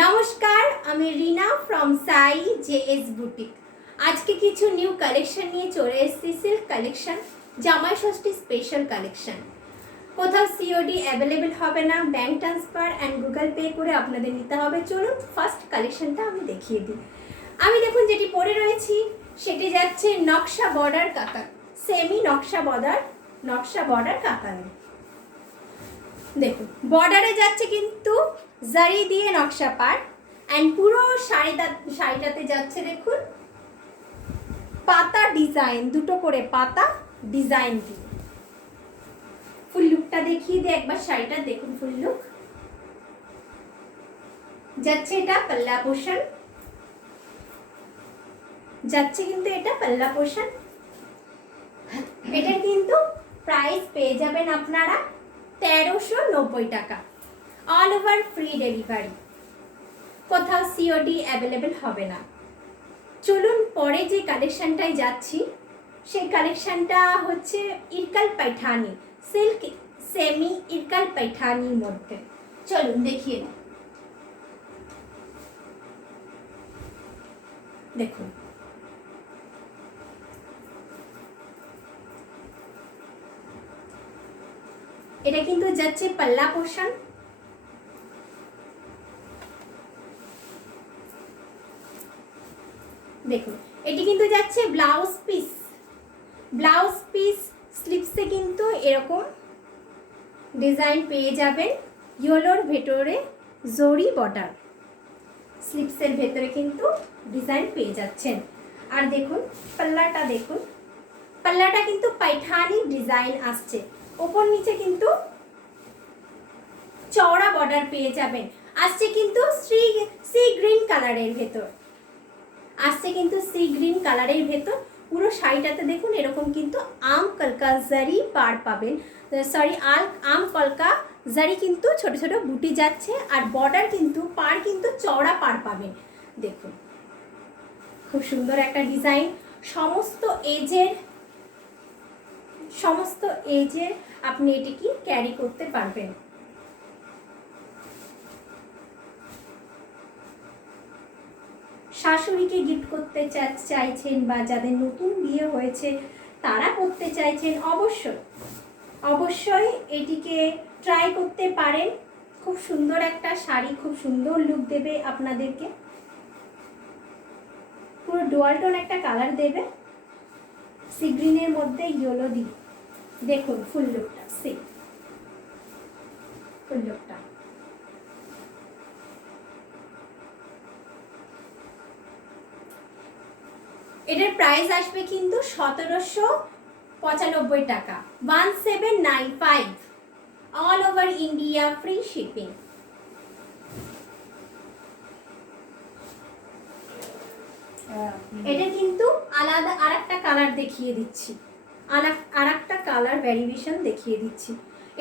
নমস্কার, আমি রিনা from Sai JS boutique. আজকে কিছু নিউ কালেকশন নিয়ে চলে এসেছি। সিল্ক কালেকশন, জামাই ষষ্ঠী স্পেশাল কালেকশন। কোথাও সিওডি অ্যাভেলেবেল হবে না, bank transfer and Google pay করে আপনাদের নিতে হবে। চলুন ফার্স্ট কালেকশনটা আমি দেখিয়ে দিই। আমি দেখুন যেটি পরে রয়েছি সেটি যাচ্ছে নকশা বর্ডার কাতান, সেমি নকশা বর্ডার কাতানে। দেখুন বর্ডারে যাচ্ছে কিন্তু জারি দিয়ে নকশা পার, অ্যান্ড পুরো শাড়িটাতে যাচ্ছে দেখুন পাতা ডিজাইন, দুটো করে পাতা ডিজাইন দিয়ে। ফুল লুকটা দেখিয়ে দিই একবার। শাড়িটা দেখুন, ফুল লুক যাচ্ছে। এটা পাল্লা পোর্শন যাচ্ছে, কিন্তু এটা পাল্লা পোর্শন। এটার কিন্তু প্রাইস পেয়ে যাবেন আপনারা 1390 টাকা। অল ওভার ফ্রি ডেলিভারি, কোথাও সিওডি অ্যাভেলেবেল হবে না। চলুন পরে যে কালেকশনটায় যাচ্ছি সেই কালেকশনটা হচ্ছে ইরকাল পাইঠানি, সিল্ক সেমি ইরকাল পাইঠানির মধ্যে। চলুন দেখিয়ে দিই। দেখুন এটা কিন্তু যাচ্ছে পাল্লা পোর্শন। দেখুন এটি কিন্তু যাচ্ছে ব্লাউজ পিস স্লিপসে কিন্তু এরকম ডিজাইন পেয়ে যাবেন। ইয়েলোর ভেতরে জরি বর্ডার, স্লিপসের ভেতরে কিন্তু ডিজাইন পেয়ে যাচ্ছেন। আর দেখুন পাল্লাটা, দেখুন পাল্লাটা কিন্তু পাইঠানি ডিজাইন আসছে। ওপর নিচে কিন্তু চওড়া বর্ডার পেয়ে যাবেন। আসছে কিন্তু সি গ্রিন কালারের ভেতর, পুরো শাড়িটাতে দেখুন এরকম কিন্তু আম কলকা জারি পার পাবেন। আম কলকা জারি কিন্তু ছোট ছোট বুটি যাচ্ছে, আর বর্ডার কিন্তু পার কিন্তু চওড়া পার পাবেন। দেখুন খুব সুন্দর একটা ডিজাইন। সমস্ত এজের আপনি এটিকে ক্যারি করতে পারবেন। শাশুড়িকে গিফট করতে চাইছেন, বা যাদের নতুন বিয়ে হয়েছে তারা করতে চাইছেন, অবশ্যই এটিকে ট্রাই করতে পারেন। খুব সুন্দর একটা শাড়ি, খুব সুন্দর লুক দেবে আপনাদেরকে। পুরো ডুয়াল টোন একটা কালার দেবে, সি গ্রিনের মধ্যে ইয়েলো দিয়ে। দেখুন ফুল লুকটা, এটার প্রাইস আসবে কিন্তু 1795 টাকা, 1795, all over India free shipping. এটা কিন্তু আলাদা আরেকটা কালার দেখিয়ে দিচ্ছি, আরেকটা কালার ভ্যারিয়েশন দেখিয়ে দিচ্ছি।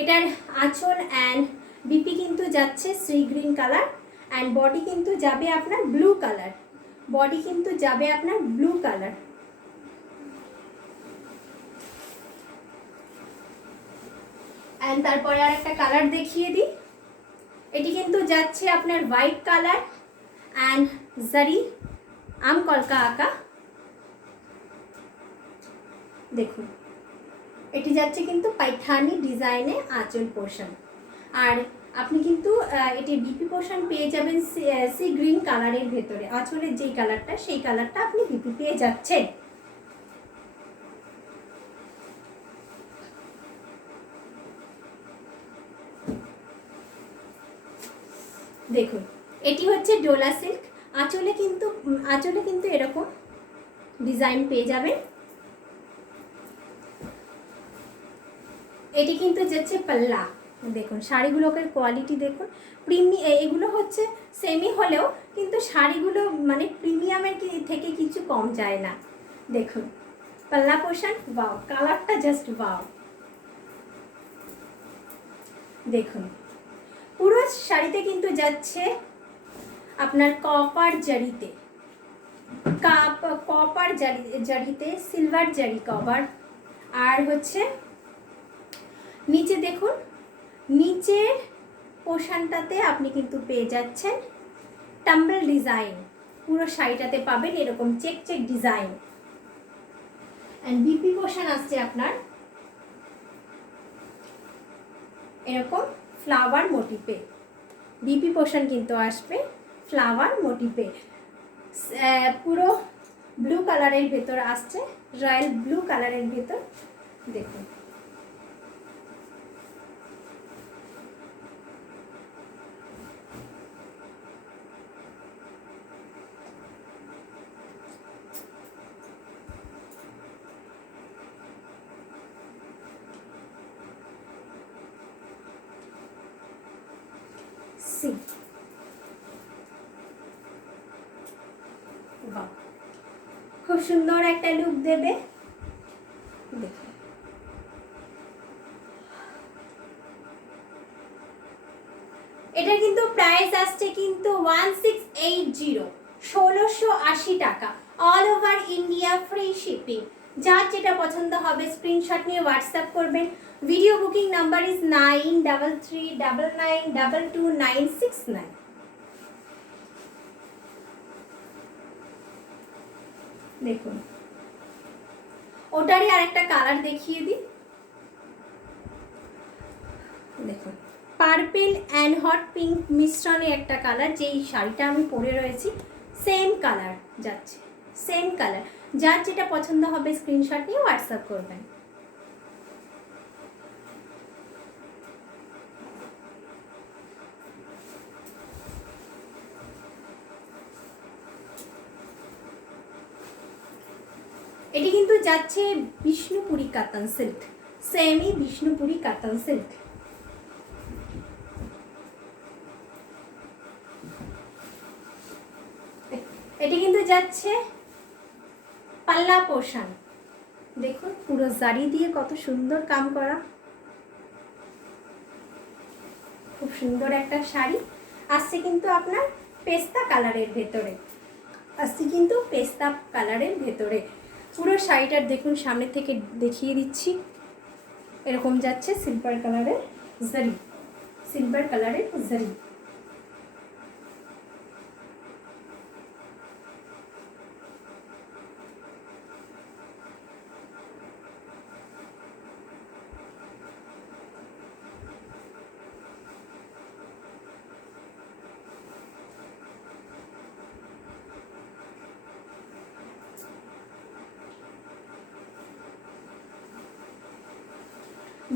এটার আঁচল অ্যান্ড বিপি কিন্তু যাচ্ছে sea green colour, and body কিন্তু যাবে আপনার ব্লু কালার, অ্যান্ড তারপরে আর একটা কালার দেখিয়ে দিই। এটি কিন্তু যাচ্ছে আপনার হোয়াইট কালার অ্যান্ড জারি আম কলকা আঁকা। দেখুন এটি যাচ্ছে কিন্তু পাইঠানি ডিজাইনে আঁচল পোর্শন, আর আপনি কিন্তু এটি বিপি পোর্শন পেয়ে যাবেন সি গ্রিন কালারের ভেতরে। আঁচলের যেই কালারটা, সেই কালারটা আপনি বিপি পেয়ে যাচ্ছেন। দেখুন এটি হচ্ছে ডোলা সিল্ক। আঁচলে কিন্তু এরকম ডিজাইন পেয়ে যাবেন। এটি কিন্তু যাচ্ছে পাল্লা। দেখুন শাড়িগুলোকে কোয়ালিটি দেখুন, এগুলো হচ্ছে সেমি হলেও কিন্তু শাড়িগুলো মানে প্রিমিয়ামের থেকে কিছু কম যায় না। দেখুন পাল্লা পোর্শন, ওয়াও, কালারটা জাস্ট ওয়াও। দেখুন পুরো শাড়িতে কিন্তু যাচ্ছে আপনার কপার জারিতে সিলভার জারি কভার। আর হচ্ছে নিচে দেখুন, নিচের পোর্শনটাতে আপনি কিন্তু পেয়ে যাচ্ছেন টাম্বল ডিজাইন, পুরো শাড়িটাতে পাবেন এরকম চেক চেক ডিজাইন। অ্যান্ড বিপি পোর্শন আসছে আপনার এরকম ফ্লাওয়ার মোটিভে, বিপি পোর্শন কিন্তু আসবে ফ্লাওয়ার মোটিভে। পুরো ব্লু কালারের ভেতর আসছে, রয়্যাল ব্লু কালারের ভেতর দেখুন। খুব সুন্দর একটা লুক দেবে। দেখুন এটা কিন্তু প্রাইস আসছে কিন্তু 1680, 1680 টাকা, all over India free shipping. যার যেটা পছন্দ হবে স্ক্রিনশট নিয়ে হোয়াটসঅ্যাপ করবেন। Video booking number is 9339922969। দেখুন ওটারই আরেকটা কালার দেখিয়ে দিই। দেখুন পার্পেল অ্যান্ড হট পিঙ্ক মিশ্রণে একটা কালার, যেই শাড়িটা আমি পরে রয়েছি সেম কালার যাচ্ছে, সেম কালার। যার যেটা পছন্দ হবে স্ক্রিনশট নিয়ে হোয়াটসঅ্যাপ করবেন। এটি কিন্তু যাচ্ছে বিষ্ণুপুরি কাতান সিল্ক, সেমই বিষ্ণুপুরি কাতান সিল্ক। এটি কিন্তু যাচ্ছে পাল্লা পোর্শন, দেখুন পুরো জারি দিয়ে কত সুন্দর কাম করা, খুব সুন্দর একটা শাড়ি আসছে কিন্তু আপনার পেস্তা কালারের ভেতরে, আসছে কিন্তু পেস্তা কালারের ভেতরে। পুরো শাড়িটার দেখুন সামনে থেকে দেখিয়ে দিচ্ছি, এরকম যাচ্ছে সিলভার কালারের জারি, সিলভার কালারের জারি।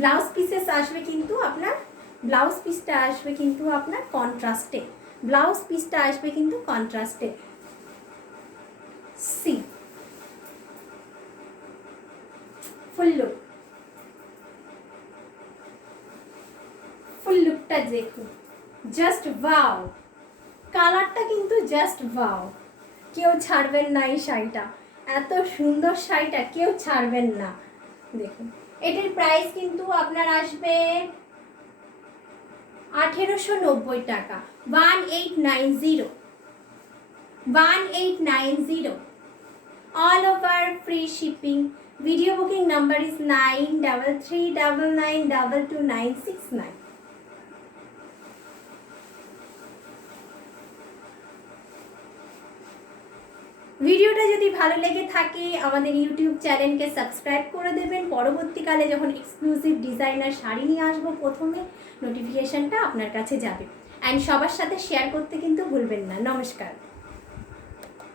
ব্লাউজ পিসেস আসবে কিন্তু আপনার, ব্লাউজ পিসটা আসবে কিন্তু আপনার কন্ট্রাস্টে, ব্লাউজ পিসটা আসবে কিন্তু কন্ট্রাস্টে। সি ফুল লুক, ফুল লুকটা দেখুন, জাস্ট ওয়াও, কালারটা কিন্তু জাস্ট ওয়াও, কেউ ছাড়বেন না এই শাড়িটা, এত সুন্দর শাড়িটা কেউ ছাড়বেন না। দেখুন এটার প্রাইস কিন্তু আপনার আসবে 1890 টাকা, 1890, 1890, all over free shipping. Video booking number is 9339922969। ভিডিওটা যদি ভালো লেগে থাকে আমাদের ইউটিউব চ্যানেলকে সাবস্ক্রাইব করে দেবেন। পরবর্তীকালে যখন এক্সক্লুসিভ ডিজাইনার শাড়ি নিয়ে আসবো প্রথমে নোটিফিকেশনটা আপনার কাছে যাবে। অ্যান্ড সবার সাথে শেয়ার করতে কিন্তু ভুলবেন না। নমস্কার।